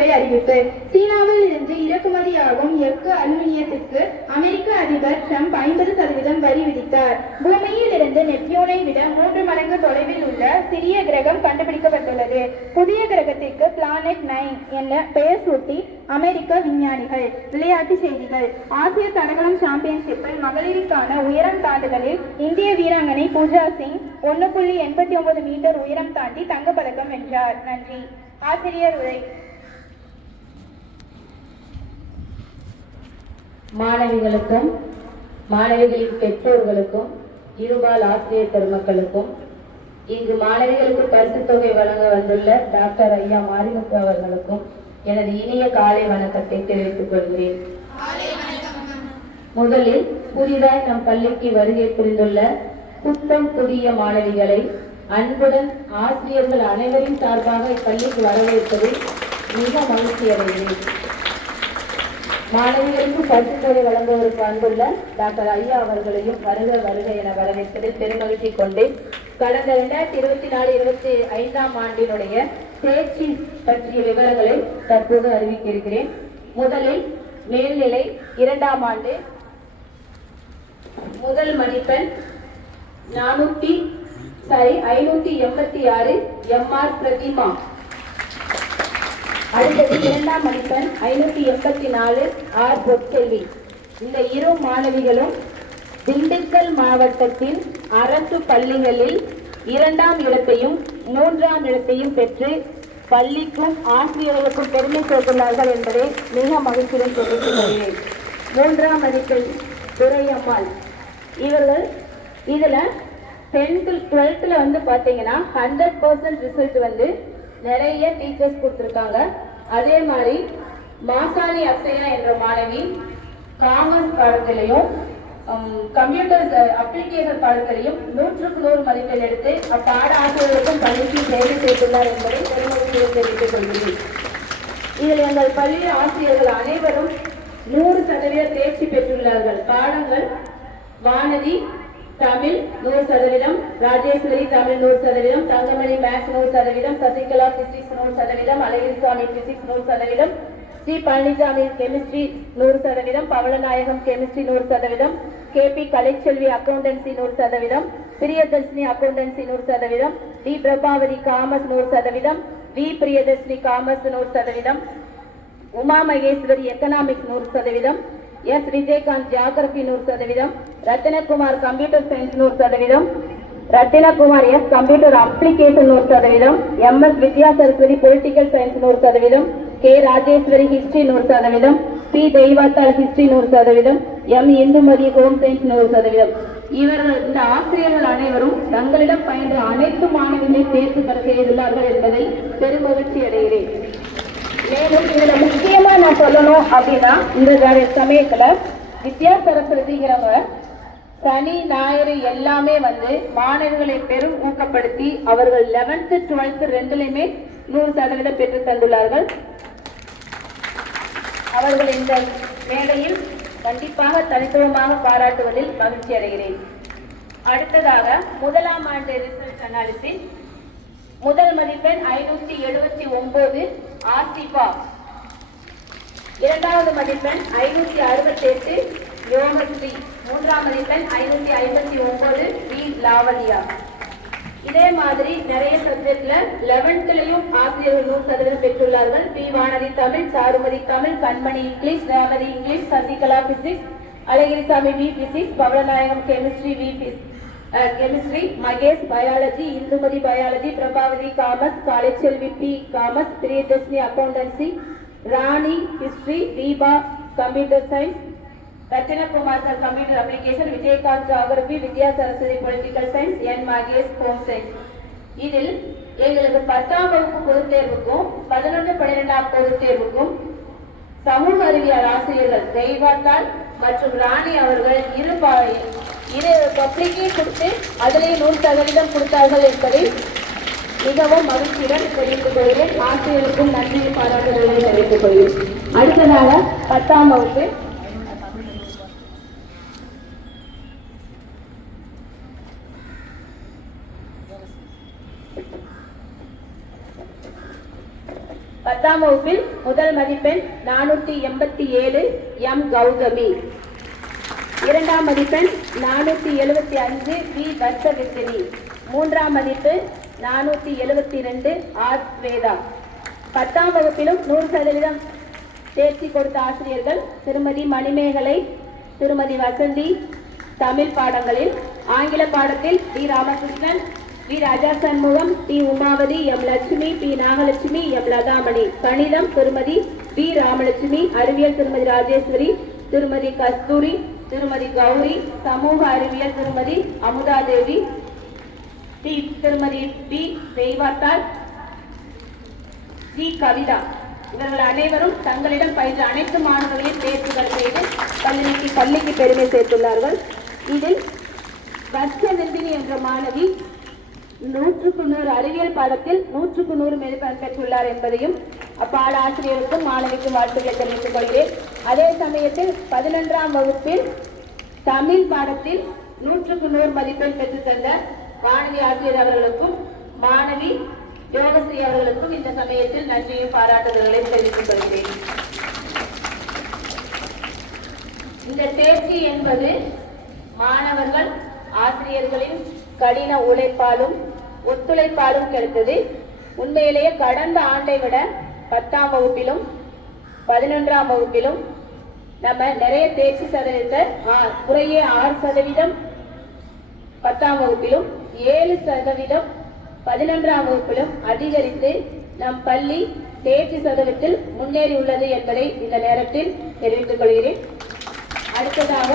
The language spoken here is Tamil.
அறிவிப்பு. சீனாவில் இருந்து இறக்குமதியாகும் எஃகு அலுமினியத்திற்கு அமெரிக்க அதிபர் டிரம்ப் ஐம்பது சதவீதம் வரி விதித்தார். பூமியில் இருந்து நெப்டியூனை விட மூன்று மடங்கு தொலைவில் உள்ள சிறிய கிரகம் கண்டுபிடிக்கப்பட்டுள்ளது. புதிய கிரகத்திற்கு பிளானட் நைன் என பெயர் சூட்டி அமெரிக்க விஞ்ஞானிகள் விளையாட்டு செய்திகள் ஆசிய தடகளம் சாம்பியன்ஷிப்பில் மகளிருக்கான உயரம் தாண்டுதலில் இந்திய வீராங்கனை பூஜா சிங் ஒன்று புள்ளி எண்பத்தி ஒன்பது மீட்டர் உயரம் தாண்டி தங்கப்பதக்கம் வென்றார். நன்றி. ஆசிரியர் உரை. மாணவிகளுக்கும் மாணவிகளின் பெற்றோர்களுக்கும் இருபால் ஆசிரியர் பெருமக்களுக்கும் இங்கு மாணவிகளுக்கு பரிசு தொகை வழங்க வந்துள்ள டாக்டர் ஐயா மாரிமுத்து அவர்களுக்கும் எனது இனிய காலை வணக்கத்தை தெரிவித்துக் கொள்கிறேன். முதலில் புதிதாய் நம் பள்ளிக்கு வருகை புரிந்துள்ள புத்தம் புதிய மாணவிகளை அன்புடன் ஆசிரியர்கள் அனைவரின் சார்பாக இப்பள்ளிக்கு வரவேற்பதில் மிக மகிழ்ச்சி அடைகிறேன் மாணவிகளுக்கு பரிசுத்தொகை வழங்குவதற்கு அன்புள்ள டாக்டர் ஐயா அவர்களையும் வருக வருக என வரவேற்பதில் பெருமகிழ்ச்சி கொண்டு கடந்த இரண்டாயிரத்தி இருபத்தி நாலு இருபத்தி ஐந்தாம் ஆண்டினுடைய தேர்ச்சி பற்றிய விவரங்களை தற்போது அறிவிக்க இருக்கிறேன் முதலில் மேல்நிலை இரண்டாம் ஆண்டு. முதல் மதிப்பெண் நானூத்தி சாரி ஐநூத்தி எண்பத்தி ஆறு எம்ஆர் பிரதிமா. அடுத்தது இரண்டாம் மதிப்பெண் ஐநூத்தி எண்பத்தி நாலு ஆர் பொற்செல்வி இந்த இரு மாணவிகளும் திண்டுக்கல் மாவட்டத்தின் அரசு பள்ளிகளில் இரண்டாம் இடத்தையும் மூன்றாம் இடத்தையும் பெற்று பள்ளிக்கும் ஆசிரியர்களுக்கும் பெருமை சேர்த்துள்ளார்கள் என்பதை மிக மகிழ்ச்சியுடன் தெரிவித்து கொள்கிறேன் மூன்றாம் மதிப்பெண் துரையம்மாள். இவர்கள் இதுல டென்த்து டுவெல்த்தில் வந்து பார்த்தீங்கன்னா ஹண்ட்ரட் பர்சன்ட் ரிசல்ட் வந்து நிறைய டீச்சர்ஸ் கொடுத்துருக்காங்க. அதே மாதிரி மாசாணி அசையா என்ற மாணவி காமர்ஸ் பாடத்திலையும் கம்ப்யூட்டர் அப்ளிகேஷன் பாடத்திலையும் நூற்றுக்கு நூறு மதிப்பெண் எடுத்து அப்பாட ஆசிரியர்களுக்கும் பணிக்கு சேவை செய்துள்ளார் என்பதை பெருமகிழ்ச்சியுடன் தெரிவித்துக் கொள்கிறேன். இதில் எங்கள் பள்ளி ஆசிரியர்கள் அனைவரும் நூறு சதவீத தேர்ச்சி பெற்றுள்ளார்கள். பாடங்கள் வானதி தமிழ் நூறு சதவீதம் ராஜேஸ்வரி தமிழ் நூறு சதவீதம் தங்கமணி மேக்ஸ் நூறு சதவீதம் சசிகலா பிசிக்ஸ் நூறு சதவீதம் அழகிரிசாமி பிசிக்ஸ் நூறு சதவீதம் ஸ்ரீ பழனிசாமி கெமிஸ்ட்ரி நூறு சதவீதம் பவளநாயகம் கெமிஸ்ட்ரி நூறு சதவீதம் கே பி கலைச்செல்வி அக்கௌண்டன்சி நூறு சதவீதம் பிரியதர்ஷினி அக்கௌண்டன்சி நூறு சதவீதம் டி பிரபாவதி காமர்ஸ் நூறு சதவீதம் வி பிரியதர்ஷினி காமர்ஸ் நூறு சதவீதம் உமா மகேஸ்வரி எக்கனாமிக்ஸ் நூறு சதவீதம் எஸ் விஜயகாந்த் ஜியாகிரபி நூறு சதவீதம். ரத்தினகுமார் கம்ப்யூட்டர் சயின்ஸ் நூறு சதவீதம். ரத்தினகுமார் எஸ் கம்ப்யூட்டர் அப்ளிகேஷன் நூறு சதவீதம். M S Vidya Saraswathi political science நூறு சதவீதம். கே ராஜேஸ்வரி ஹிஸ்டரி நூறு சதவீதம். பி தெய்வாத்தாள் ஹிஸ்டரி நூறு சதவீதம். எம் இந்துமதி ஹோம் சயின்ஸ் நூறு சதவீதம். இவர்கள் இந்த ஆசிரியர்கள் அனைவரும் தங்களிடம் பயின்ற அனைத்து மாணவர்களை தேர்வு பெற செய்துள்ளார்கள் என்பதை பெருமகிழ்ச்சி அடைகிறேன் மேலும் இதுல முக்கியமா நான் சொல்லணும் அப்படின்னா இந்த க- சமயத்துல வித்யா சரஸ்வதிங்கிறவங்க சனி ஞாயிறு எல்லாமே வந்து மாணவர்களை பெரும் ஊக்கப்படுத்தி அவர்கள் லெவன்த்து டுவெல்த்து ரெண்டுலையுமே நூறு சதவீதம் பெற்று தந்துள்ளார்கள். அவர்கள் இந்த மேடையில் கண்டிப்பாக தனித்துவமாக பாராட்டுவதில் மகிழ்ச்சி அடைகிறேன். அடுத்ததாக முதலாம் ஆண்டு ரிசல்ட் அனாலிசிஸ் முதல் மதிப்பெண் ஐநூற்றி எழுபத்தி ஒன்பது. ஆசிஃபா இரண்டாவது மதிப்பெண் ஐநூத்தி அறுபத்தி எட்டு யோகஸ்ரீ. மூன்றாம் மதிப்பெண் ஐநூத்தி ஐம்பத்தி ஒன்பது வி. லாவலியா இதே மாதிரி நிறைய சப்ஜெக்ட்ல லெவன்த்லயும் ஆசிரியர்கள் நூறு சதவீதம் பெற்றுள்ளார்கள். P. Vanathi Tamil Charumathi Tamil Kanmani English Revathi English Sasikala physics Azhagirisamy V physics Pavalanayagam chemistry V chemistry Mahesh biology Indumathi biology Prabhavathi commerce காலேஜ்செல்வி P commerce Priyadharshini accountancy Rani history Deepa computer science Rachanakumar sir computer application Vijayakanth geography Vidya Saraswathi political science N Mahesh home science. இதில் எங்களுக்கு பத்தாம் வகுப்பு பொதுத் தேர்வுக்கும் பதினொன்று பன்னிரெண்டாம் பொதுத் தேர்வுக்கும் சமூக அறிவியல் ஆசிரியர்கள் தெய்வாத்தால் மற்றும் ராணி அவர்கள் இரு இது இரு பப்ளிக்கே கொடுத்து அதிலேயே நூறு சதவீதம் கொடுத்தார்கள் என்பதை மிகவும் மகிழ்ச்சியுடன் தெரிவித்துக் கொள்கிறேன். ஆசிரியருக்கும் நன்றி பாராட்டுதலை தெரிவித்துக் கொள்கிறேன். அடுத்ததாக பத்தாம் வகுப்பு. பத்தாம் பத்தாம் வகுப்பில் முதல் மதிப்பெண் நானூற்றி எண்பத்தி ஏழு எம் கௌதமி. இரண்டாம் மதிப்பெண் நானூற்றி எழுபத்தி அஞ்சு பி தர்சவித்தினி. மூன்றாம் மதிப்பு நானூற்றி எழுபத்தி ரெண்டு ஆர் வேதா. பத்தாம் வகுப்பிலும் நூறு சதவீதம் தேர்ச்சி கொடுத்த ஆசிரியர்கள் திருமதி மணிமேகலை திருமதி வசந்தி தமிழ் பாடங்களில் ஆங்கில பாடத்தில் T Ramakrishnan V Raja Shanmugam T Umavathi M Lakshmi P Nagalakshmi M Lathamani. கணிதம் திருமதி பி ராமலட்சுமி அறிவியல் திருமதி ராஜேஸ்வரி திருமதி கஸ்தூரி திருமதி கௌரி சமூக அறிவியல் திருமதி அமுதாதேவி டி திருமதி பி தெய்வாத்தாள் ஜி கவிதா. இவர்கள் அனைவரும் தங்களிடம் பயின்ற அனைத்து மாணவர்களையும் தேர்வுகள் செய்து பள்ளிக்கு பள்ளிக்கு பெருமை சேர்த்துள்ளார்கள். இதில் வர்ஷநந்தினி என்ற மாணவி நூற்றுக்கு நூறு அறிவியல் பாடத்தில் நூற்றுக்கு நூறு மதிப்பெண் பெற்றுள்ளார் என்பதையும் அப்பாட ஆசிரியருக்கும் மாணவிக்கும் வாழ்த்துக்களை தெரிவித்துக் கொள்கிறேன். அதே சமயத்தில் பதினொன்றாம் வகுப்பில் தமிழ் பாடத்தில் நூற்றுக்கு நூறு மதிப்பெண் பெற்று தந்த மாணவி ஆசிரியர் அவர்களுக்கும் மாணவி யோகஸ்ரீ அவர்களுக்கும் இந்த சமயத்தில் நன்றியும் பாராட்டுதல்களை தெரிவித்துக் கொள்கிறேன். இந்த தேர்ச்சி என்பது மாணவர்கள் ஆசிரியர்களின் கடின உழைப்பாலும் ஒத்துழைப்பாலும் கிடைத்தது. உண்மையிலேயே கடந்த ஆண்டை விட பத்தாம் வகுப்பிலும் பதினொன்றாம் வகுப்பிலும் நம்ம நிறைய தேர்ச்சி சதவீதத்தை குறைய ஆறு சதவீதம் பத்தாம் வகுப்பிலும் ஏழு சதவீதம் பதினொன்றாம் வகுப்பிலும் அதிகரித்து நம் பள்ளி தேர்ச்சி சதவீதத்தில் முன்னேறி உள்ளது என்பதை இந்த நேரத்தில் தெரிவித்துக் கொள்கிறேன். அடுத்ததாக